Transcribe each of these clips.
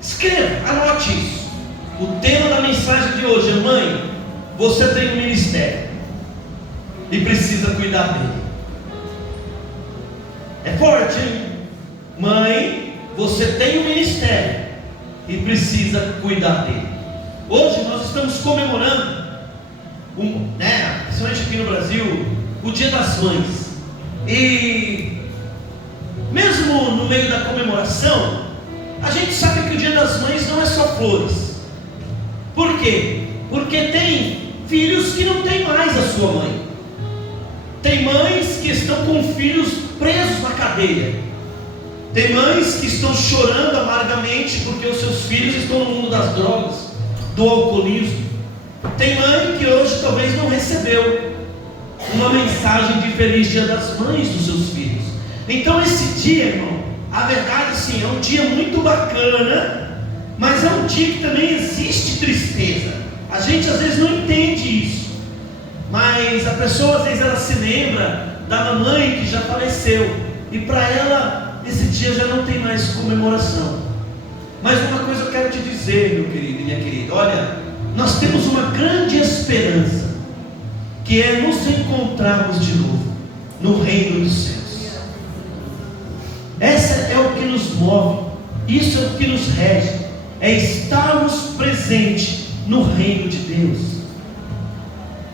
Escreva, anote isso. O tema da mensagem de hoje é: mãe, você tem um ministério e precisa cuidar dele. É forte, hein? Mãe, você tem um ministério e precisa cuidar dele. Hoje nós estamos comemorando, principalmente aqui no Brasil, o Dia das Mães. E mesmo no meio da comemoração, a gente sabe que o Dia das Mães não é só flores. Por quê? Porque tem filhos que não têm mais a sua mãe. Tem mães que estão com filhos presos na cadeia. Tem mães que estão chorando amargamente porque os seus filhos estão no mundo das drogas, do alcoolismo. Tem mãe que hoje talvez não recebeu uma mensagem de Feliz Dia das Mães dos seus filhos. Então esse dia, irmão, a verdade sim, é um dia muito bacana, mas é um dia que também existe tristeza. A gente às vezes não entende isso, mas a pessoa às vezes ela se lembra da mamãe que já faleceu, e para ela esse dia já não tem mais comemoração. Mas uma coisa eu quero te dizer, meu querido e minha querida: olha, nós temos uma grande esperança, que é nos encontrarmos de novo no reino dos céus. Essa é o que nos move, isso é o que nos rege, é estarmos presentes no reino de Deus.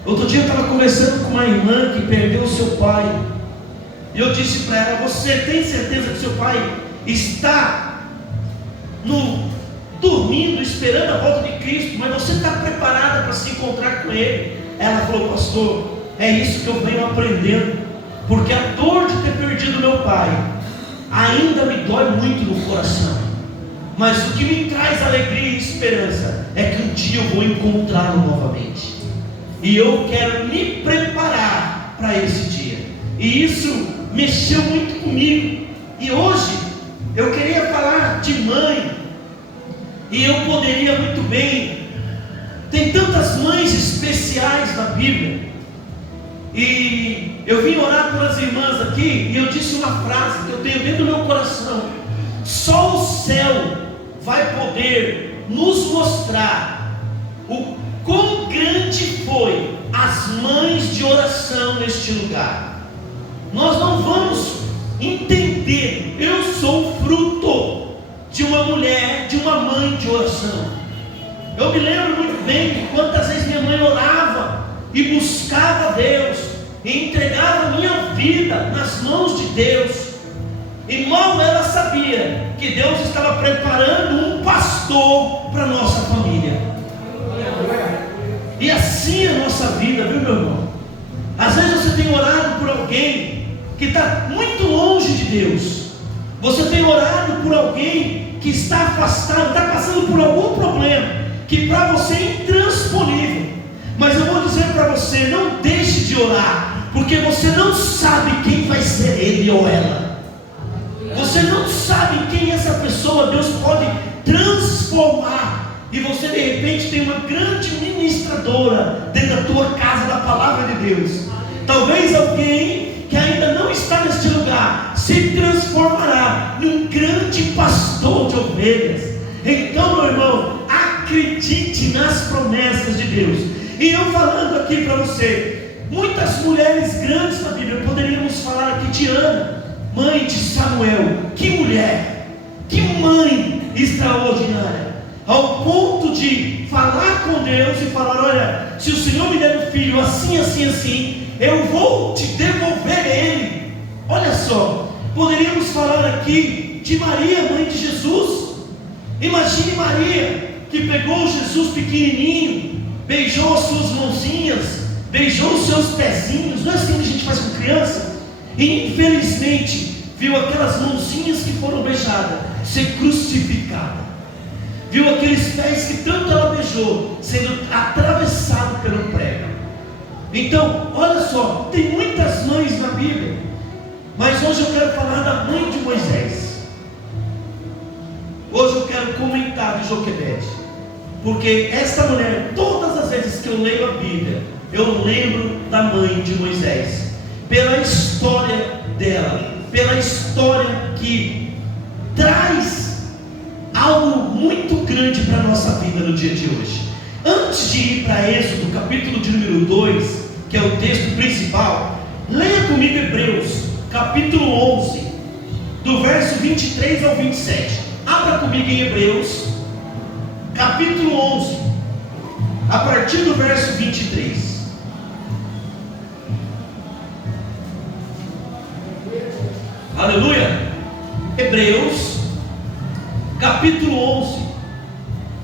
Outro dia eu estava conversando com uma irmã que perdeu o seu pai, e eu disse para ela: você tem certeza que seu pai está dormindo, esperando a volta de Cristo, mas você está preparada para se encontrar com Ele? Ela falou: pastor, é isso que eu venho aprendendo, porque a dor de ter perdido meu pai ainda me dói muito no coração, mas o que me traz alegria e esperança é que um dia eu vou encontrá-lo novamente, e eu quero me preparar para esse dia. E isso mexeu muito comigo. E hoje eu queria falar de mãe, e eu poderia muito bem, tem tantas mães especiais na Bíblia. E eu vim orar pelas irmãs aqui, e eu disse uma frase que eu tenho dentro do meu coração: só o céu vai poder nos mostrar o quão grande foi as mães de oração neste lugar. Nós não vamos entender. Eu sou fruto de uma mulher, de uma mãe de oração. Eu me lembro muito bem de quantas vezes minha mãe orava e buscava Deus, e entregava a minha vida nas mãos de Deus, e mal ela sabia que Deus estava preparando um pastor para a nossa família. E assim é a nossa vida, viu, meu irmão? Às vezes você tem orado por alguém que está muito longe de Deus. Você tem orado por alguém que está afastado, está passando por algum problema que para você é intransponível. Mas eu vou dizer para você: não deixe de orar, porque você não sabe quem vai ser ele ou ela. Você não sabe quem essa pessoa Deus pode transformar, e você de repente tem uma grande ministradora dentro da tua casa da palavra de Deus. Talvez alguém que ainda não está neste lugar se transformará num grande pastor de ovelhas. Então, meu irmão, acredite nas promessas de Deus. E eu falando aqui para você, muitas mulheres grandes na Bíblia, poderíamos falar aqui de Ana, mãe de Samuel. Que mulher, que mãe extraordinária, ao ponto de falar com Deus e falar: olha, se o Senhor me der um filho assim, assim, assim, eu vou te devolver ele. Olha só, poderíamos falar aqui de Maria, mãe de Jesus. Imagine Maria, que pegou Jesus pequenininho, beijou as suas mãozinhas, beijou os seus pezinhos. Não é assim que a gente faz com criança? E infelizmente viu aquelas mãozinhas que foram beijadas ser crucificada, viu aqueles pés que tanto ela beijou sendo atravessado pelo prego. Então, olha só, tem muitas mães na Bíblia, mas hoje eu quero falar da mãe de Moisés. Hoje eu quero comentar de Joquebede, porque essa mulher, todas as vezes que eu leio a Bíblia, eu lembro da mãe de Moisés, pela história dela, pela história que traz algo muito grande para a nossa vida no dia de hoje. Antes de ir para Êxodo, capítulo de número 2, que é o texto principal, leia comigo Hebreus, capítulo 11, do verso 23 ao 27. Abra comigo em Hebreus, capítulo 11, a partir do verso 23. Aleluia. Hebreus, capítulo 11,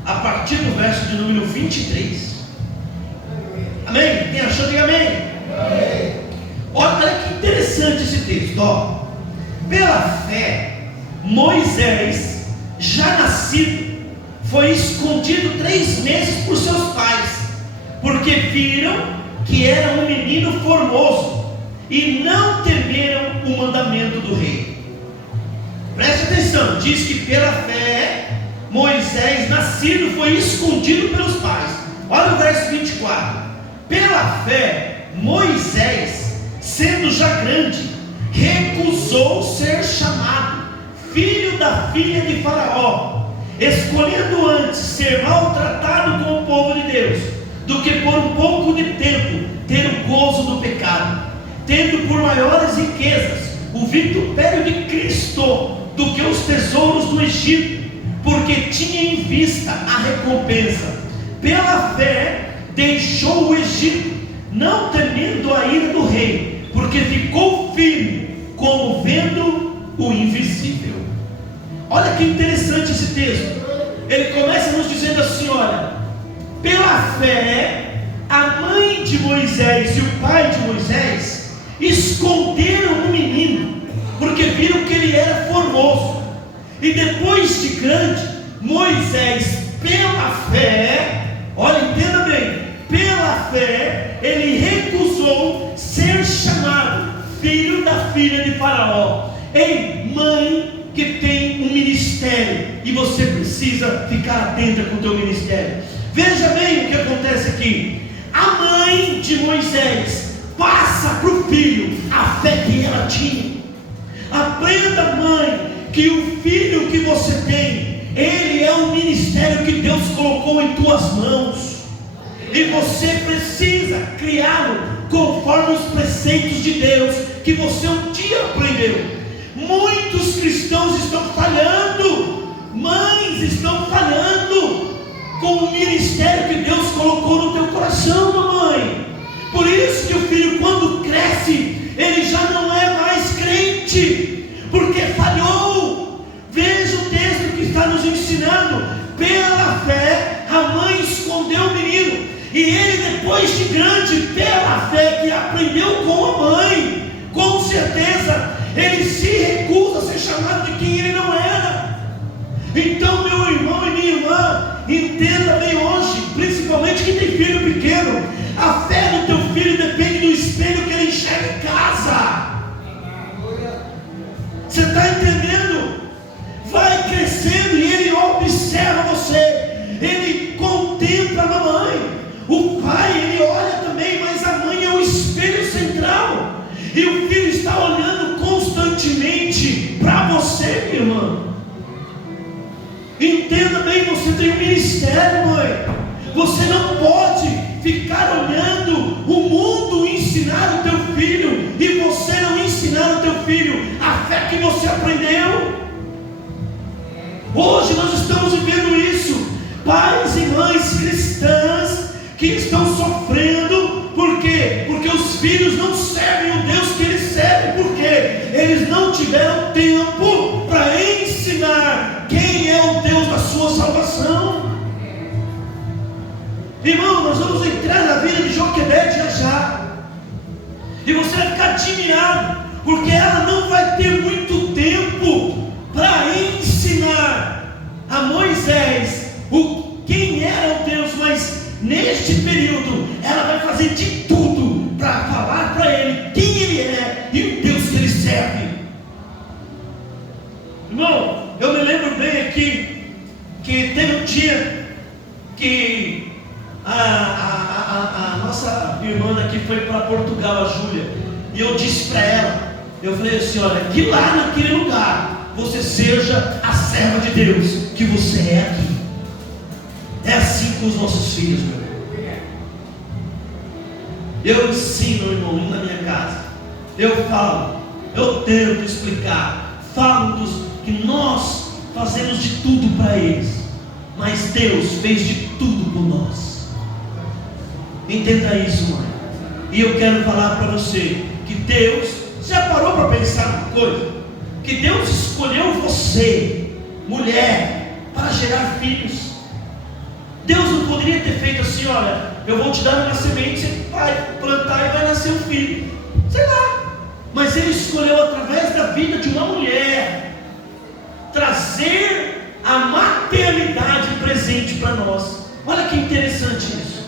a partir do verso de número 23. Amém? Quem achou, diga amém. Amém. Olha que interessante esse texto, ó. Pela fé, Moisés, já nascido, foi escondido 3 meses por seus pais, porque viram que era um menino formoso e não temeram o mandamento do rei. Preste atenção, diz que pela fé, Moisés, nascido, foi escondido pelos pais. Olha o verso 24. Pela fé, Moisés, sendo já grande, recusou ser chamado filho da filha de Faraó, escolhendo antes ser maltratado com o povo de Deus, do que por um pouco de tempo ter o gozo do pecado, tendo por maiores riquezas o vitupério de Cristo do que os tesouros do Egito, porque tinha em vista a recompensa. Pela fé deixou o Egito, não temendo a ira do rei, porque ficou firme, como vendo o invisível. Olha que interessante esse texto. Ele começa nos dizendo assim: olha, pela fé, a mãe de Moisés e o pai de Moisés esconderam o menino, porque viram que ele era formoso. E depois de grande, Moisés, pela fé, olha, entenda bem, pela fé, ele recusou ser chamado filho da filha de Faraó. Ei, mãe que tem um ministério, e você precisa ficar atenta com o teu ministério. Veja bem o que acontece aqui. A mãe de Moisés passa para o filho a fé que ela tinha. Aprenda, mãe, que o filho que você tem, ele é um ministério que Deus colocou em tuas mãos, e você precisa criá-lo conforme os preceitos de Deus que você um dia aprendeu. Muitos cristãos estão falhando, mães estão falhando com o ministério que Deus colocou no teu coração, mamãe. Por isso que o filho, quando cresce, ele já não é mais crente, porque falhou. Veja o texto que está nos ensinando. Pela fé, a mãe escondeu o menino, e ele, depois de grande, pela fé que aprendeu com a mãe, com certeza, ele se recusa a ser chamado de quem ele não era. Então, meu irmão e minha irmã, entenda bem hoje, principalmente quem tem filho pequeno, a fé do teu filho depende do espelho que ele enxerga em casa. Você está entendendo? Vai crescendo e ele observa você, ele contempla a mamãe. O pai, ele olha também, mas a mãe é o espelho central, e o filho está olhando constantemente para você, minha irmã. Entenda bem, você tem um ministério, mãe. Você não pode ficar olhando o mundo ensinar o teu filho, e você não ensinar o teu filho a fé que você aprendeu. Hoje nós estamos vivendo isso. Pais e mães cristãs que estão sofrendo. Por quê? Porque os filhos não servem o Deus que eles servem. Por quê? Eles não tiveram tempo para ensinar quem é o Deus da sua salvação. Irmão, nós vamos entrar na vida de Joquebede já. E você vai ficar admirado, porque ela não vai ter muito tempo para ensinar a Moisés quem era o Deus, mas neste período ela vai fazer de tudo para falar para ele quem ele é e o Deus que ele serve. Irmão, eu me lembro bem aqui que teve um dia que a nossa irmã daqui foi para Portugal, a Júlia, e eu disse para ela, eu falei assim: olha, que lá naquele lugar você seja a serva de Deus que você é aqui. É assim com os nossos filhos, meu irmão. Eu ensino, irmão, na minha casa. Eu falo, eu tento explicar, falo que nós fazemos de tudo para eles, mas Deus fez de tudo por nós. Entenda isso, mãe. E eu quero falar para você que Deus, já parou para pensar uma coisa? Que Deus escolheu você, mulher, para gerar filhos. Deus não poderia ter feito assim: olha, eu vou te dar uma semente, você vai plantar e vai nascer um filho. Sei lá. Mas Ele escolheu, através da vida de uma mulher, trazer a maternidade presente para nós. Olha que interessante isso.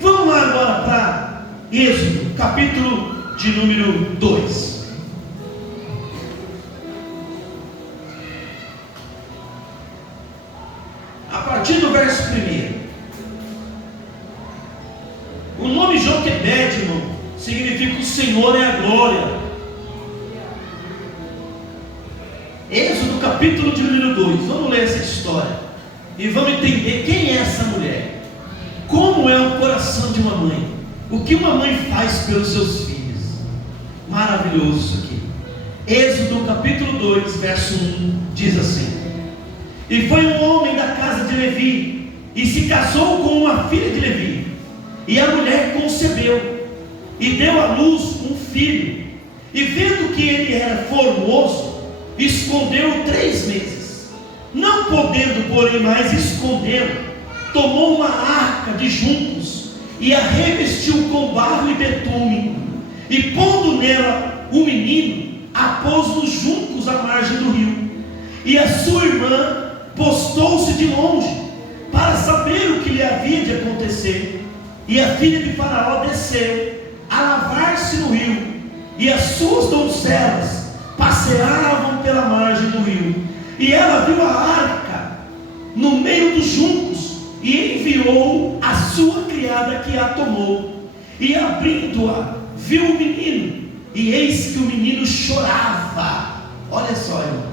Vamos lá agora para Êxodo, capítulo de número 2. A partir do verso 1. O nome Joquebed, irmão, significa o Senhor é a glória. Êxodo capítulo de número 2. Vamos ler essa história e vamos entender quem é essa mulher, como é o coração de uma mãe, o que uma mãe faz pelos seus filhos. Maravilhoso isso aqui. Êxodo capítulo 2, verso 1 diz assim: e foi um homem da casa de Levi, e se casou com uma filha de Levi, e a mulher concebeu, e deu à luz um filho, e vendo que ele era formoso, escondeu-o 3 meses. Não podendo, porém, mais escondê-lo, tomou uma arca de juncos, e a revestiu com barro e betume, e pondo nela o menino, a pôs nos juncos à margem do rio. E a sua irmã postou-se de longe, para saber o que lhe havia de acontecer. E a filha de Faraó desceu a lavar-se no rio, e as suas donzelas passeavam pela margem do rio. E ela viu a arca no meio dos juncos, e enviou a sua criada, que a tomou, e abrindo-a, viu o menino, e eis que o menino chorava. Olha só, irmão.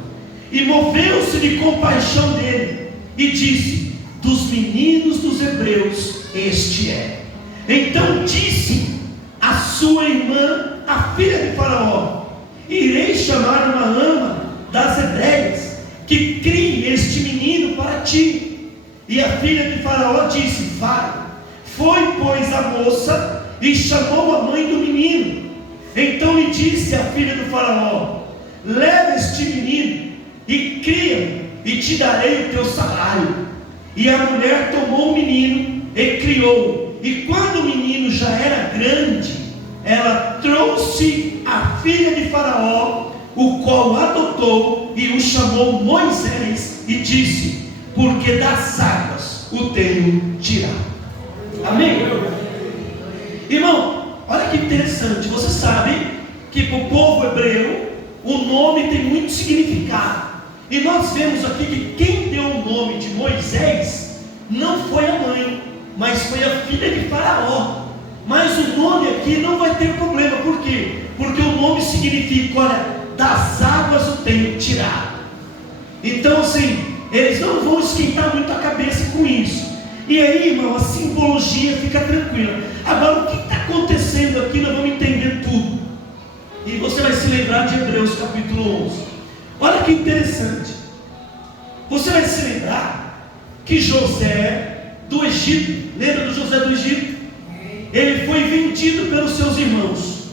E moveu-se de compaixão dele, e disse: dos meninos dos hebreus este é. Então disse a sua irmã, a filha de Faraó: irei chamar uma ama das hebreias, que crie este menino para ti. E a filha de Faraó disse: vai. Foi, pois, a moça e chamou a mãe do menino. Então lhe disse a filha do Faraó: leva este menino e cria, e te darei o teu salário. E a mulher tomou o menino e criou. E quando o menino já era grande, ela trouxe a filha de Faraó, o qual adotou, e o chamou Moisés, e disse: porque das águas o tenho tirado. Amém? Irmão, olha que interessante. Você sabe que para o povo hebreu o nome tem muito significado. E nós vemos aqui que quem deu o nome de Moisés não foi a mãe, mas foi a filha de Faraó. Mas o nome aqui não vai ter problema. Por quê? Porque o nome significa: olha, das águas o tenho tirado. Então assim, eles não vão esquentar muito a cabeça com isso. E aí, irmão, a simbologia fica tranquila. Agora, o que está acontecendo aqui, nós vamos entender tudo. E você vai se lembrar de Hebreus capítulo 11. Olha que interessante. Você vai se lembrar que José do Egito, lembra do José do Egito? Ele foi vendido pelos seus irmãos.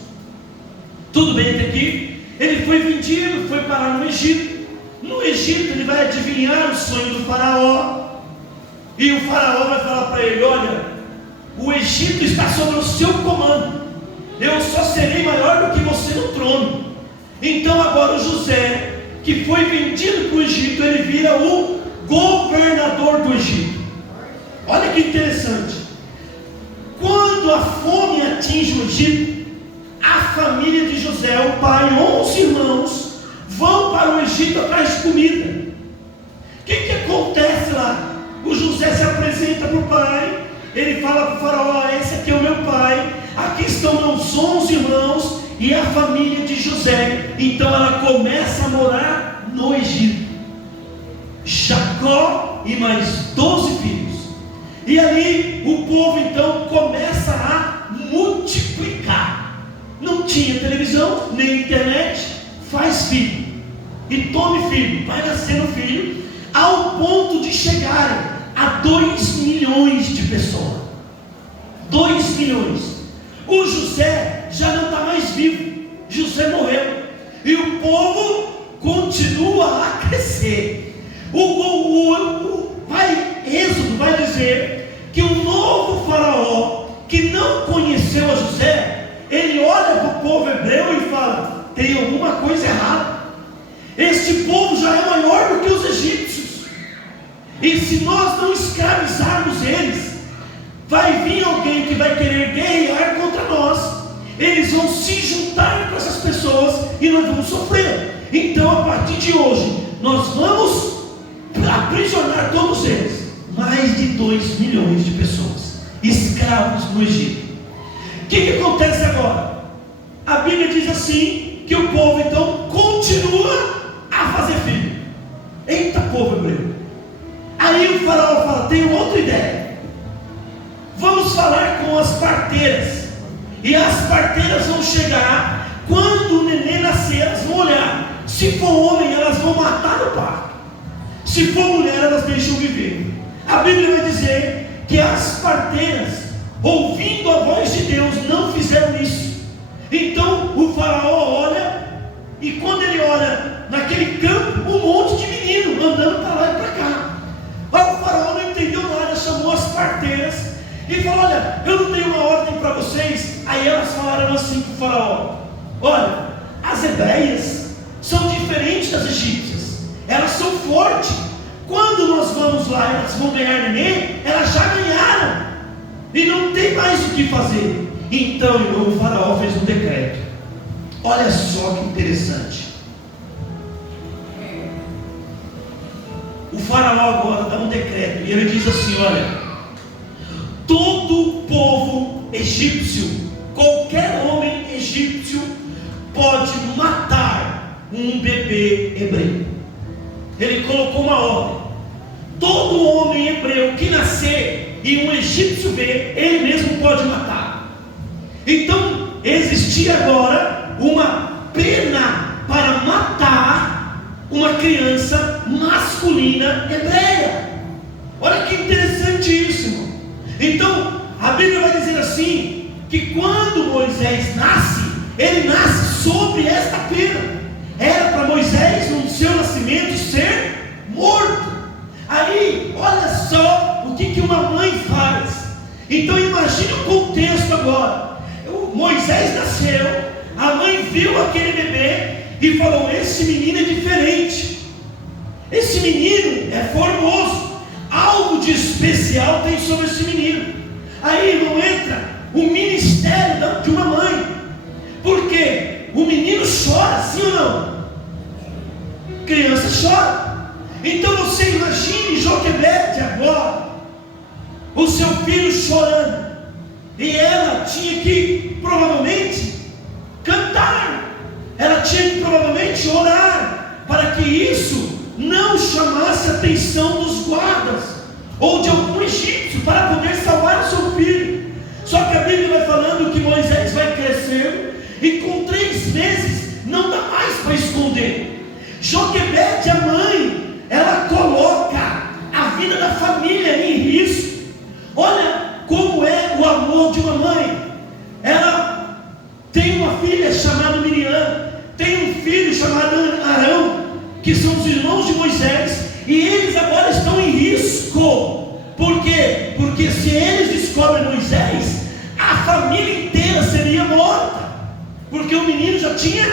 Tudo bem até aqui? Ele foi vendido, foi parar no Egito. No Egito ele vai adivinhar o sonho do faraó. E o faraó vai falar para ele: olha, o Egito está sob o seu comando, eu só serei maior do que você no trono. Então agora o José, que foi vendido para o Egito, ele vira o governador do Egito. Olha que interessante. Quando a fome atinge o Egito, a família de José, o pai, 11 irmãos, vão para o Egito atrás de comida. O que acontece lá? O José se apresenta para o pai, ele fala para o faraó: esse aqui é o meu pai, aqui estão meus 11 irmãos e a família de José. Então ela começa a morar no Egito. Jacó e mais 12 filhos. E ali o povo então começa a multiplicar. Não tinha televisão, nem internet. Faz filho e tome filho, vai nascendo filho, ao ponto de chegarem a 2 milhões de pessoas. 2 milhões. O José já não está mais vivo. José morreu. E o povo continua a crescer. Êxodo vai dizer que o novo faraó, que não conheceu a José, ele olha para o povo hebreu e fala: tem alguma coisa errada. Este povo já é maior do que os egípcios. E se nós não escravizarmos eles, vai vir alguém que vai querer guerrear contra nós. Eles vão se juntar com essas pessoas e nós vamos sofrer. Então, a partir de hoje, nós vamos aprisionar todos eles. Mais de 2 milhões de pessoas escravos no Egito. O que acontece agora? A Bíblia diz assim, que o povo então continua a fazer filho. Eita, povo hebreu. Aí o faraó fala: tem outra ideia. Vamos falar com as parteiras. E as parteiras vão chegar. Quando o neném nascer, elas vão olhar. Se for homem, elas vão matar no parto. Se for mulher, elas deixam viver. A Bíblia vai dizer que as parteiras, ouvindo a voz de Deus, não fizeram isso. Então o faraó olha, e quando ele olha naquele campo, um monte de menino andando para lá e para cá. Aí o faraó não entendeu nada, chamou as parteiras e falou: olha, eu não tenho uma ordem para vocês. Aí elas falaram assim para o faraó: olha, as hebreias são diferentes das egípcias, elas são fortes. Quando nós vamos lá, elas vão ganhar neném, elas já ganharam, e não tem mais o que fazer. Então, o faraó fez um decreto. Olha só que interessante. O faraó agora dá um decreto, e ele diz assim: olha, todo povo egípcio, qualquer homem egípcio, pode matar um bebê hebreu. Ele colocou uma ordem: todo homem hebreu que nascer e um egípcio ver, ele mesmo pode matar. Então existia agora uma pena para matar uma criança masculina hebreia. Olha que interessante isso, irmão. Então a Bíblia vai dizer assim, que quando Moisés nasce, ele nasce sobre esta pena. Era para Moisés, no seu nascimento, ser morto. Aí, olha só o que uma mãe faz. Então imagine o contexto agora. Moisés nasceu, a mãe viu aquele bebê e falou: esse menino é diferente, esse menino é formoso, algo de especial tem sobre esse menino. Aí, irmão, entra o ministério de uma mãe. Por quê? O menino chora, sim ou não? Criança chora. Então você imagine Joquebede agora, o seu filho chorando, e ela tinha que provavelmente cantar, ela tinha que provavelmente orar, para que isso não chamasse a atenção dos guardas, ou de algum egípcio, para poder salvar o seu filho. Só que a Bíblia vai falando que Moisés vai crescendo, e com 3 meses não dá mais para esconder. Joquebede, a mãe, ela coloca a vida da família em risco. Olha como é o amor de uma mãe. Ela tem uma filha chamada Miriam, tem um filho chamado Arão, que são os irmãos de Moisés, e eles agora estão em risco. Por quê? Porque se eles descobrem Moisés, a família inteira seria morta, porque o menino já tinha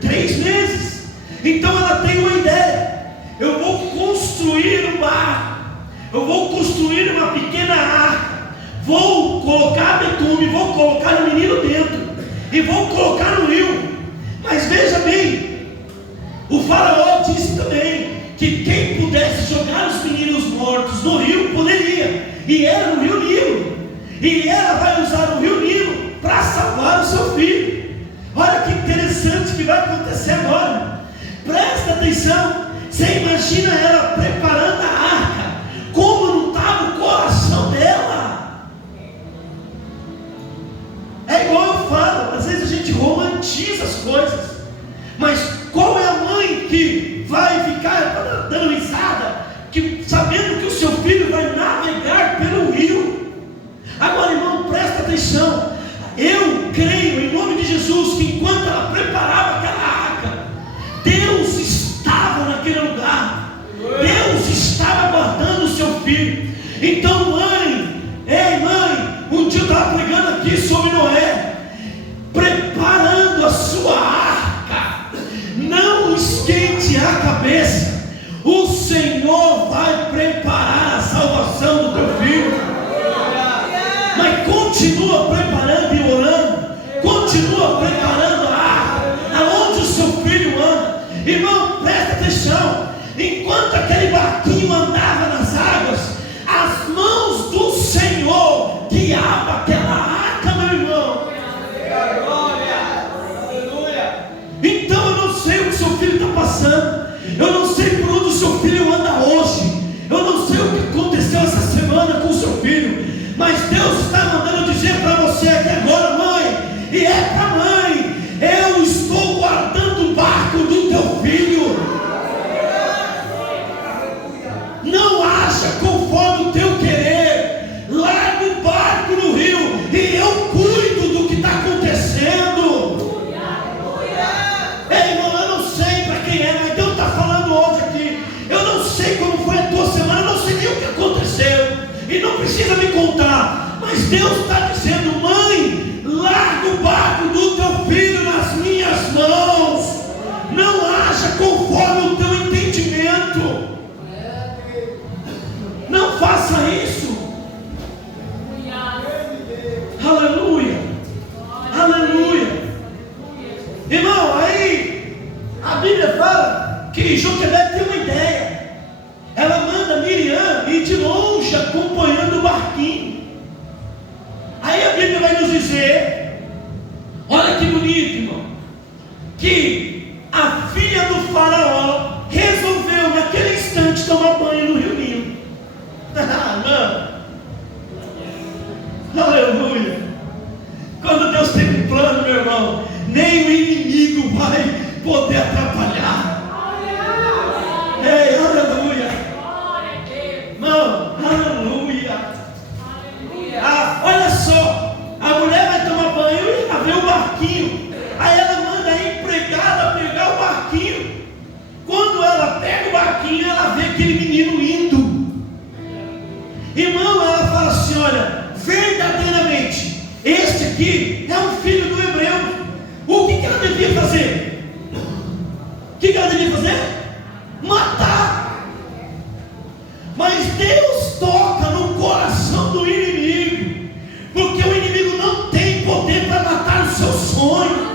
3 meses. Então ela tem uma ideia: eu vou construir um barco, eu vou construir uma pequena arca, vou colocar betume, vou colocar o menino dentro e vou colocar no rio. Mas veja bem, o faraó disse também que quem pudesse jogar os meninos mortos no rio poderia, e era no rio Nilo, e ela vai usar o rio Nilo para salvar o seu filho. Olha que interessante que vai acontecer agora. Presta atenção. Você imagina ela preparando a arca, Deus estava guardando o seu filho. Então, mãe, um dia eu estava pregando aqui sobre Noé, preparando a sua arca. Não esquente a cabeça. O Senhor vai preparar a salvação do teu filho. Mas continua preparando e orando. Continua preparando a arca, aonde o seu filho anda. Irmão, presta atenção. Enquanto aquele barquinho andava nas águas, as mãos do Senhor guiavam aquela arca, meu irmão. Então eu não sei o que o seu filho está passando. Eu não sei por onde o seu filho anda hoje. Eu não sei o que aconteceu essa semana com o seu filho. Mas Deus está mandando dizer para você aqui agora, mãe, e é para a mãe: eu estou guardando o barco do teu filho. Não haja conforme o teu querer. Larga o barco no rio e eu cuido do que está acontecendo. Ei, irmão, eu não sei para quem é, mas Deus está falando hoje aqui. Eu não sei como foi a tua semana, eu não sei nem o que aconteceu, e não precisa me contar. Mas Deus está dizendo: mãe, larga o barco do teu filho nas minhas mãos. Não haja conforme o teu entendimento. Não faça isso. Aleluia. Aleluia. Irmão, aí a Bíblia fala que Joquebede tem uma ideia. Ela manda Miriam ir de longe acompanhando o barquinho. Aí a Bíblia vai nos dizer, olha que bonito, irmão, que a filha do faraó resolveu naquele instante tomar banho no rio Nilo. Mano, aleluia. Quando Deus tem um plano, meu irmão, nem o inimigo vai poder atrapalhar. Ei, aleluia. Não, aleluia. Olha só, a mulher vai tomar banho e ela vê o barquinho. Aí ela manda a empregada pegar o barquinho. Quando ela pega o barquinho, ela vê aquele menino indo. Irmão, ela fala assim: olha, verdadeiramente, este aqui é um filho do hebreu. O que ela devia fazer? O que ela devia fazer? Matar. Mas Deus toca no coração do inimigo, porque o inimigo não tem poder para matar o seu sonho.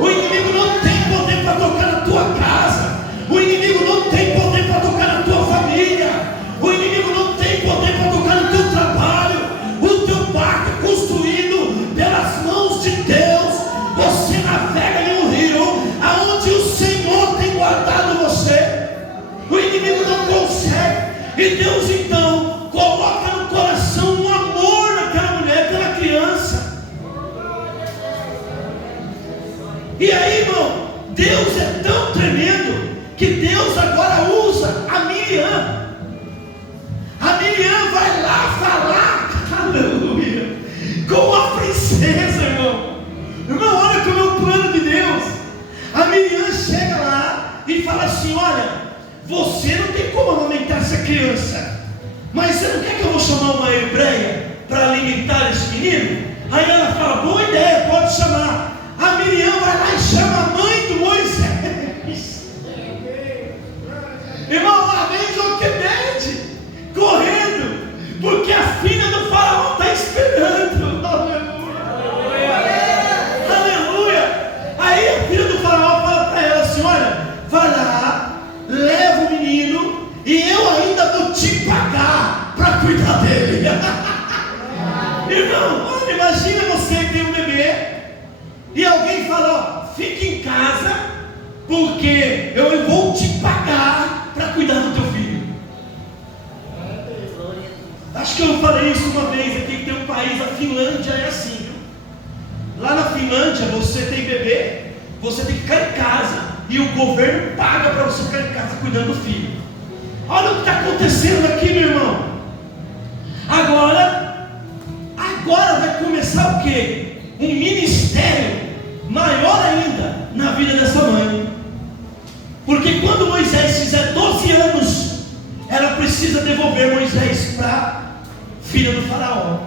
O inimigo não tem poder para tocar na tua casa. O inimigo não tem poder para tocar na tua família. O inimigo não tem poder para tocar no teu trabalho. O teu barco é construído pelas mãos de Deus. Você navega em um rio aonde o Senhor tem guardado você. O inimigo não consegue. E Deus então coloca no coração um amor naquela mulher pela criança. E aí, irmão, Deus é tão tremendo que Deus agora usa a Miriam. A Miriam vai lá falar, aleluia, com a princesa, irmão. Irmão, olha como é o plano de Deus. A Miriam chega lá e fala assim: olha, você não tem como amamentar essa criança, mas você não quer que eu vou chamar uma hebreia para alimentar esse menino? Aí ela fala: boa ideia, pode chamar. A Miriam vai lá e chama a mãe do Moisés. Irmão, lá vem Joquebede correndo, porque a filha do faraó está esperando. Aleluia. Aleluia. Aí a filha do faraó fala para ela assim: olha, vai lá, leva o menino e eu ainda vou te pagar para cuidar dele. Irmão, olha, imagina você que tem um bebê e alguém fala: ó, fique em casa, porque eu vou te pagar para cuidar do teu filho. Acho que eu falei isso uma vez aqui, que tem um país, a Finlândia é assim, viu? Lá na Finlândia, você tem bebê, você tem que ficar em casa, e o governo paga para você ficar em casa cuidando do filho. Olha o que está acontecendo aqui, meu irmão. Agora vai começar o quê? Um ministério maior ainda na vida dessa mãe. Porque quando Moisés fizer 12 anos precisa devolver Moisés para a filha do faraó.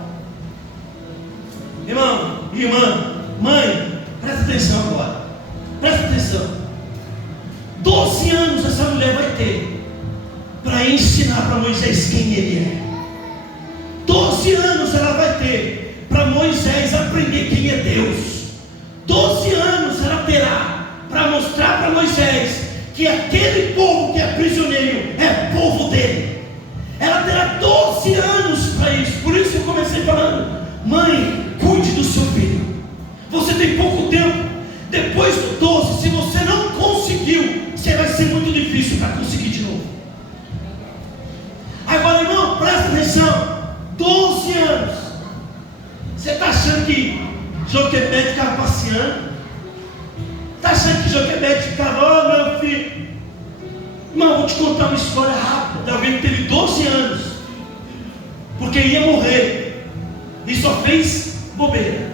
Irmão, irmã, mãe, presta atenção agora. Presta atenção. 12 anos essa mulher vai ter para ensinar para Moisés quem ele é. 12 anos ela vai ter para Moisés aprender quem é Deus. 12 anos ela terá para mostrar para Moisés que aquele povo que é prisioneiro é povo dele. Ela terá 12 anos para isso. Por isso eu comecei falando: mãe, cuide do seu filho. Você tem pouco tempo. Depois do 12, se você não conseguiu, você vai ser muito difícil para conseguir de novo. Agora, irmão, presta atenção. 12 anos. Você está achando que Joquebede ficava passeando? Está achando que Joquebede ficava: oh, meu filho? Irmão, vou te contar uma história rápida. Davi teve 12 anos, porque ia morrer, e só fez bobeira.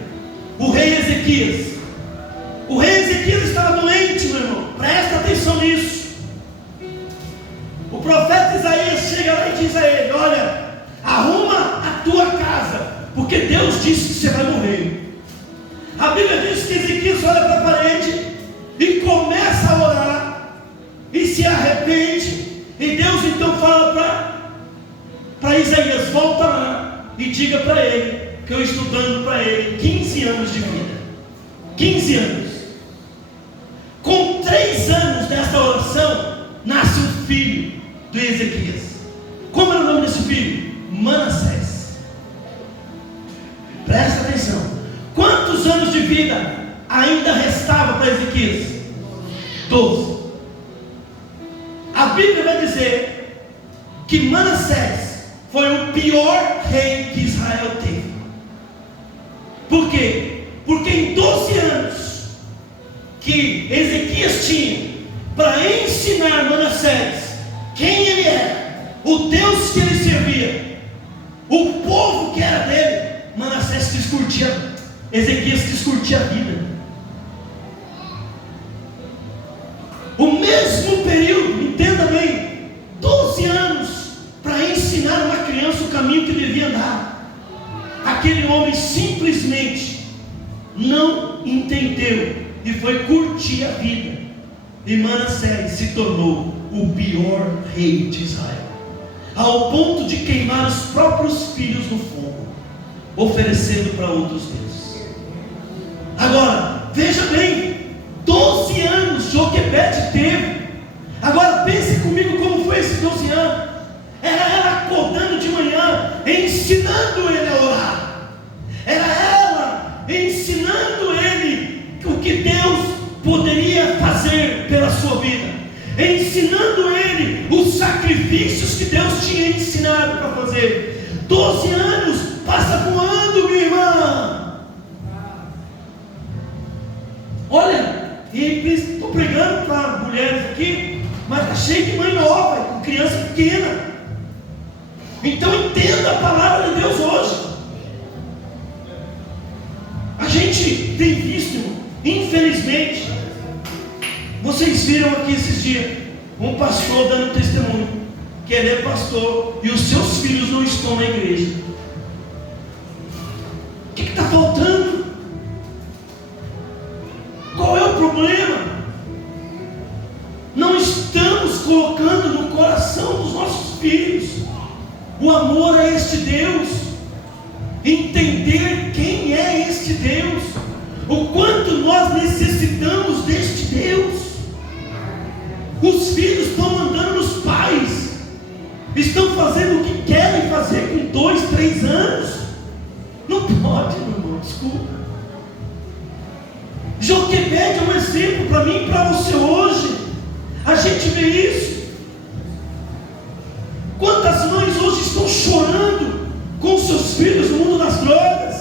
O rei Ezequias estava doente, meu irmão. Presta atenção nisso. O profeta Isaías chega lá e diz a ele: olha, arruma a tua casa, porque Deus disse que você vai morrer. A Bíblia diz que Ezequias olha para a parede e começa a orar e se arrepende. E Deus então fala para Isaías: volta lá e diga para ele que eu estou dando para ele 15 anos de vida. 15 anos. Com 3 anos dessa oração, nasce o filho do Ezequias. Como era o nome desse filho? Manassés. Presta atenção. Quantos anos de vida ainda restava para Ezequias? 12. A Bíblia vai dizer que Manassés foi o pior rei que Israel teve. Por quê? Porque em 12 anos que Ezequias tinha para ensinar Manassés quem ele era, o Deus que ele servia, o povo que era dele, Manassés quis curtir, Ezequias quis curtir a vida. O mesmo período, entenda bem, 12 anos para ensinar uma criança o caminho que devia andar. Aquele homem simplesmente não entendeu e foi curtir a vida. E Manassés se tornou o pior rei de Israel, ao ponto de queimar os próprios filhos no fogo, oferecendo para outros deuses. Agora, veja bem, 12 anos Joquebede teve. Agora pense comigo como foi esses 12 anos. Era ela acordando de manhã, ensinando ele a orar. Era ela ensinando ele o que Deus poderia fazer pela sua vida, ensinando ele os sacrifícios que Deus tinha ensinado para fazer. 12 anos passa voando, minha irmã. Olha, estou pregando para mulheres aqui, mas está cheio de mãe nova, com criança pequena. Então entenda a palavra de Deus hoje. A gente tem visto, infelizmente, vocês viram aqui esses dias um pastor dando testemunho que ele é pastor e os seus filhos não estão na igreja. O que está faltando? Qual é o problema? Não estamos colocando no coração dos nossos filhos o amor a este Deus, entender quem é este Deus, o quanto nós necessitamos deste Deus. Os filhos estão mandando nos pais, estão fazendo o que querem fazer com 2, 3 anos. Não pode, meu irmão, desculpa. Joquebede é um exemplo para mim e para você hoje. A gente vê isso. Quantas mães hoje estão chorando com seus filhos no mundo das drogas,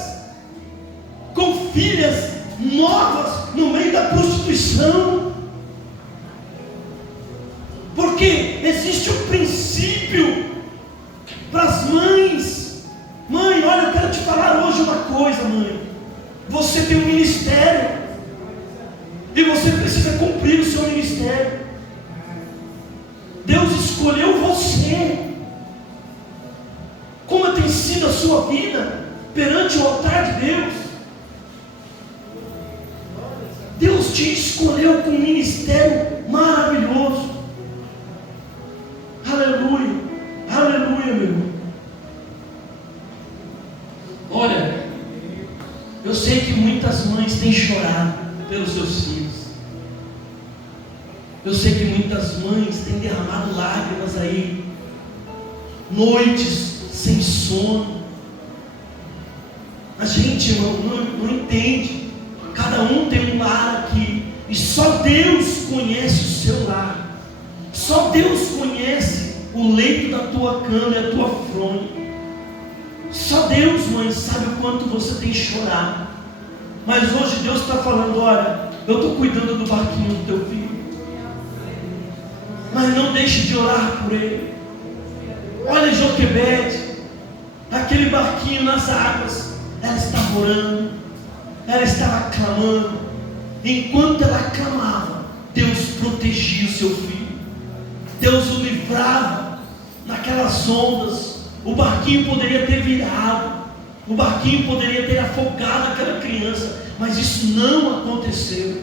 com filhas novas no meio da prostituição, porque existe um princípio para as mães. Mãe, olha, eu quero te falar hoje uma coisa, mãe. Você tem um ministério e você precisa cumprir o seu ministério. sido a sua vida perante o altar de Deus? Deus te escolheu com um ministério maravilhoso. Aleluia, aleluia, meu irmão. Olha, eu sei que muitas mães têm chorado pelos seus filhos. Eu sei que muitas mães têm derramado lágrimas aí, noites sem sono. A gente, irmão, não entende. Cada um tem um lar aqui, e só Deus conhece o seu lar. Só Deus conhece o leito da tua cama e a tua fronha. Só Deus, mãe, sabe o quanto você tem chorado. Mas hoje Deus está falando: olha, eu estou cuidando do barquinho do teu filho, mas não deixe de orar por ele. Olha Joquebede, aquele barquinho nas águas, ela estava orando, ela estava clamando. Enquanto ela clamava, Deus protegia o seu filho, Deus o livrava naquelas ondas. O barquinho poderia ter virado, o barquinho poderia ter afogado aquela criança, mas isso não aconteceu.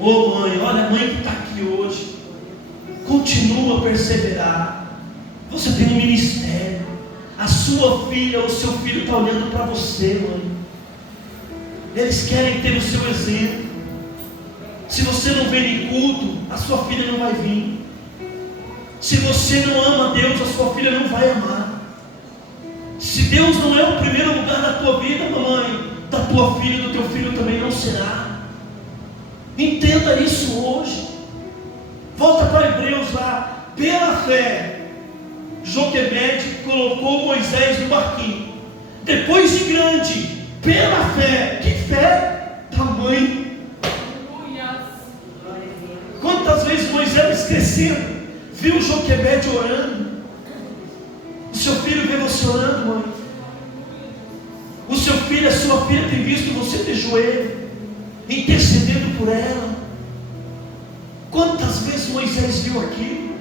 Ô mãe, olha a mãe que está aqui hoje, continua a perseverar. Você tem um ministério, a sua filha ou o seu filho está olhando para você, mãe. Eles querem ter o seu exemplo. Se você não vem em culto, a sua filha não vai vir. Se você não ama Deus, a sua filha não vai amar. Se Deus não é o primeiro lugar da tua vida, mamãe, da tua filha, do teu filho também não será. Entenda isso hoje. Volta para Hebreus lá. Pela fé, Joquebede colocou Moisés no barquinho. Depois de grande, pela fé. Que fé da mãe. Quantas vezes Moisés crescendo, viu Joquebede orando? O seu filho vê você orando, mãe. O seu filho, a sua filha tem visto você de joelho, intercedendo por ela. Quantas vezes Moisés viu aquilo?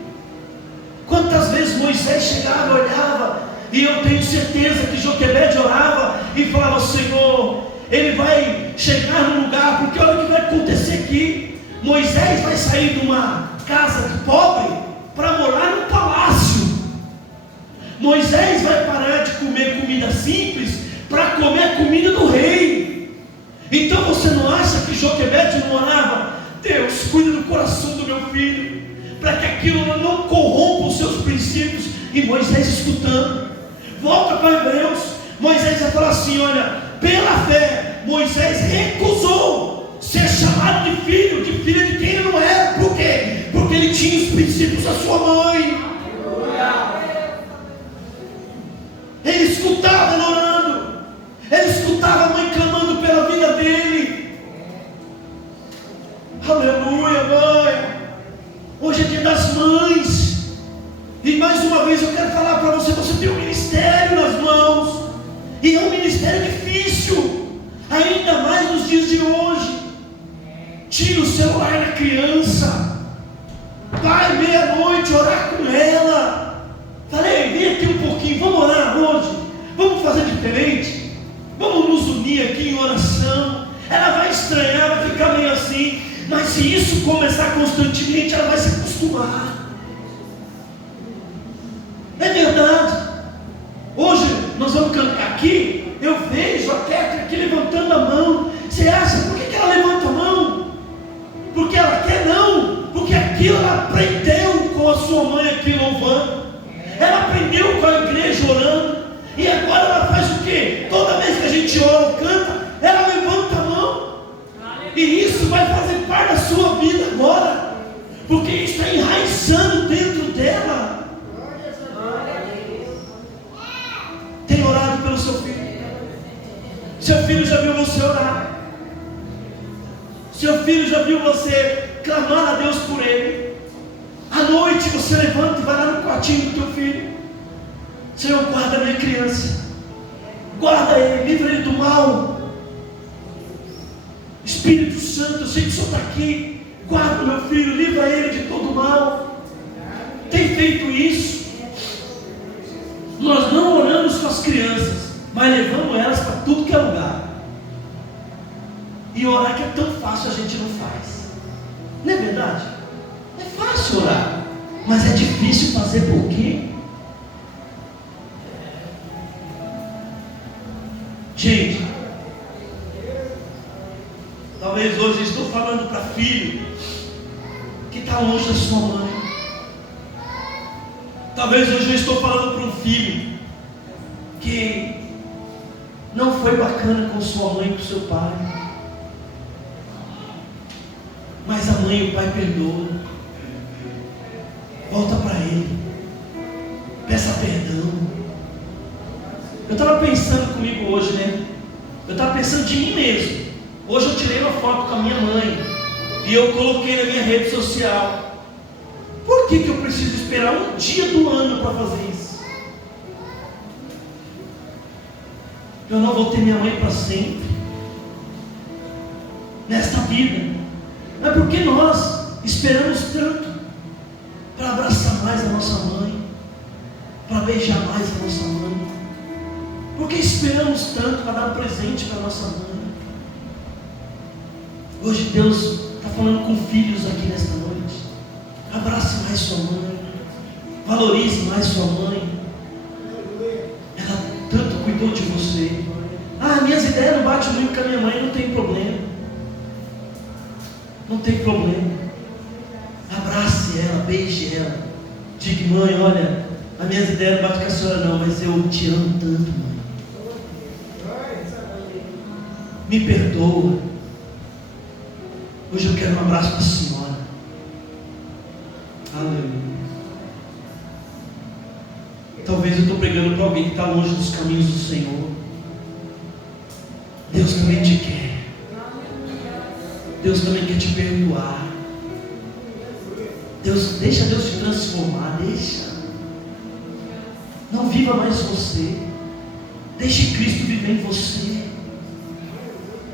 Quantas vezes Moisés chegava, olhava, e eu tenho certeza que Joquebede orava e falava: Senhor, ele vai chegar no lugar, porque olha o que vai acontecer aqui. Moisés vai sair de uma casa de pobre para morar no palácio. Moisés vai parar de comer comida simples para comer a comida do rei. Então você não acha que Joquebede não orava: Deus, cuida do coração do meu filho, para que aquilo não corrompa os seus princípios? E Moisés escutando. Volta para Hebreus. Moisés vai falar assim: olha, pela fé, Moisés recusou ser chamado de filho, de filha de quem ele não era. Por quê? Porque ele tinha os princípios da sua mãe. Ele escutava ela orando, ele escutava a mãe clamando pela vida dele. Aleluia, mãe. Hoje é dia das mães, e mais uma vez eu quero falar para você: você tem um ministério nas mãos, e é um ministério difícil, ainda mais nos dias de hoje. Tira o celular da criança, vai meia-noite orar com ela. Falei: vem aqui um pouquinho, vamos orar hoje, vamos fazer diferente, vamos nos unir aqui em oração. Ela vai estranhar, vai ficar meio assim, mas se isso começar constantemente, ela vai se acostumar. É verdade. Hoje nós vamos cantar aqui, eu vejo a Kétia aqui levantando a mão. Você acha, por que ela levanta a mão? Porque ela quer? Não, porque aquilo ela aprendeu com a sua mãe aqui louvando. Ela aprendeu com a igreja orando, e agora ela faz o quê? Toda vez que a gente ora ou canta, ela levanta a mão. E isso vai fazer parte da sua vida agora, porque isso está enraizando dentro dela. Tem orado pelo seu filho? Seu filho já viu você orar? Seu filho já viu você clamar a Deus por ele? À noite você levanta e vai lá no quartinho do teu filho: Senhor, guarda minha criança, guarda ele, livra ele do mal. Espírito Santo, eu sei que o Senhor está aqui, guarda o meu filho, livra ele de todo mal. Tem feito isso? Nós não oramos com as crianças, mas levamos elas para tudo que é lugar. E orar que é tão fácil, a gente não faz. Não é verdade? É fácil orar, mas é difícil fazer por quê? Gente, talvez hoje eu estou falando para filho que está longe da sua mãe. Talvez hoje eu estou falando para um filho que não foi bacana com sua mãe e com seu pai, mas a mãe e o pai perdoam. Volta para ele, peça perdão. Eu estava pensando comigo hoje, né? Eu estava pensando de mim mesmo. Hoje eu tirei uma foto com a minha mãe e eu coloquei na minha rede social. Por que eu preciso esperar um dia do ano para fazer isso? Eu não vou ter minha mãe para sempre nesta vida. Mas por que nós esperamos tanto para abraçar mais a nossa mãe, para beijar mais a nossa mãe? Por que esperamos tanto para dar um presente para a nossa mãe? Hoje Deus está falando com filhos aqui nesta noite. Abrace mais sua mãe, valorize mais sua mãe. Ela tanto cuidou de você. Minhas ideias não batem muito com a minha mãe, não tem problema. Não tem problema. Abrace ela, beije ela. Diga: mãe, olha, as minhas ideias não batem com a senhora não, mas eu te amo tanto, mãe. Me perdoa. Hoje eu quero um abraço para a senhora. Aleluia. Talvez eu estou pregando para alguém que está longe dos caminhos do Senhor. Deus também te quer. Deus também quer te perdoar. Deixa Deus te transformar. Deixa. Não viva mais você. Deixe Cristo viver em você.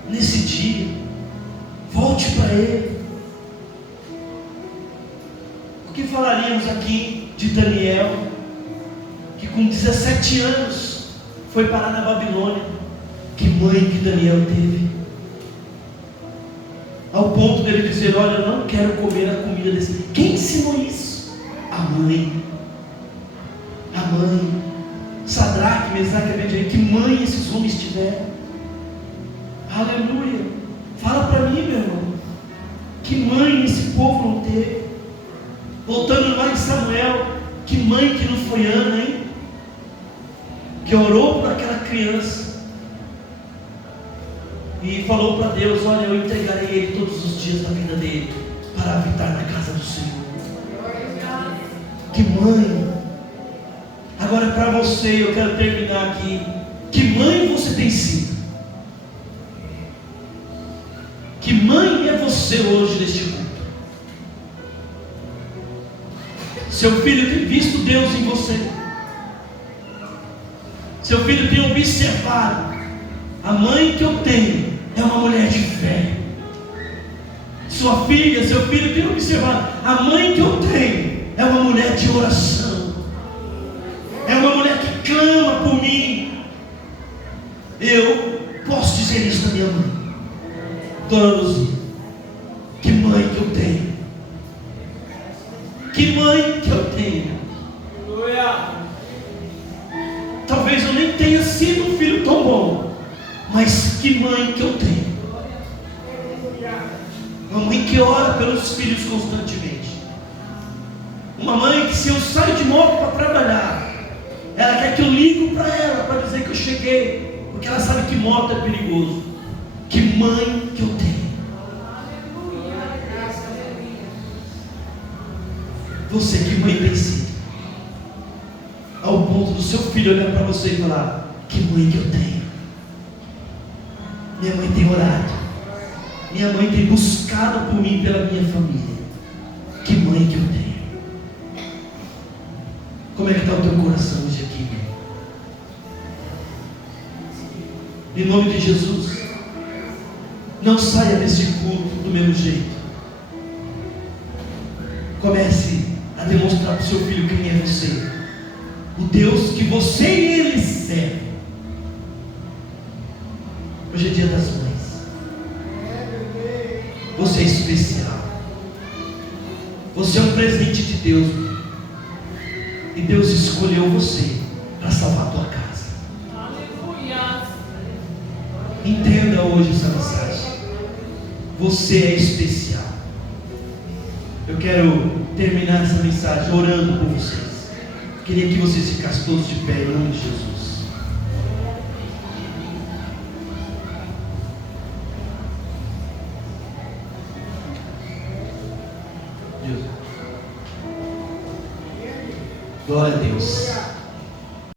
Nesse dia, volte para Ele. O que falaríamos aqui de Daniel, que com 17 anos foi parar na Babilônia? Que mãe que Daniel teve, ao ponto dele dizer: olha, eu não quero comer a comida desse. Quem ensinou isso? A mãe. A mãe. Sadraque, Mesaque e Abednego. Que mãe esses homens tiveram? Aleluia. Fala para mim, meu irmão, que mãe esse povo não teve? Voltando lá em Samuel, que mãe que não foi Ana, hein? Que orou por aquela criança e falou para Deus: olha, eu entregarei ele todos os dias da vida dele para habitar na casa do Senhor. Que mãe. Agora, para você, eu quero terminar aqui. Que mãe você tem sido? Que mãe é você hoje neste culto? Seu filho tem visto Deus em você? Seu filho tem observado: a mãe que eu tenho é uma mulher de fé. Sua filha, seu filho tem observado: a mãe que eu tenho é uma mulher de oração. É uma mulher que clama por mim. Eu posso dizer isso da minha mãe. Dona Luzia, que mãe que eu tenho. Que mãe que eu tenho. Talvez eu nem tenha sido um filho tão bom, mas que mãe que eu tenho. Uma mãe que ora pelos filhos constantemente. Uma mãe que, se eu saio de moto para trabalhar, ela quer que eu ligo para ela para dizer que eu cheguei, porque ela sabe que moto é perigoso. Que mãe que eu tenho. Você, que mãe tem sido? Ao ponto do seu filho olhar para você e falar: que mãe que eu tenho. Minha mãe tem orado. Minha mãe tem buscado por mim, pela minha família. Que mãe que eu tenho. Como é que está o teu coração hoje aqui, meu? Em nome de Jesus, não saia desse culto do mesmo jeito. Comece a demonstrar para o seu filho quem é você. o Deus que você e ele servem. Hoje é dia das mães. Você é especial. Você é um presente de Deus. E Deus escolheu você para salvar a tua casa. Aleluia. Entenda hoje essa mensagem. Você é especial. Eu quero terminar essa mensagem orando por vocês. Queria que vocês ficassem todos de pé em nome de Jesus. Deus. Glória a Deus.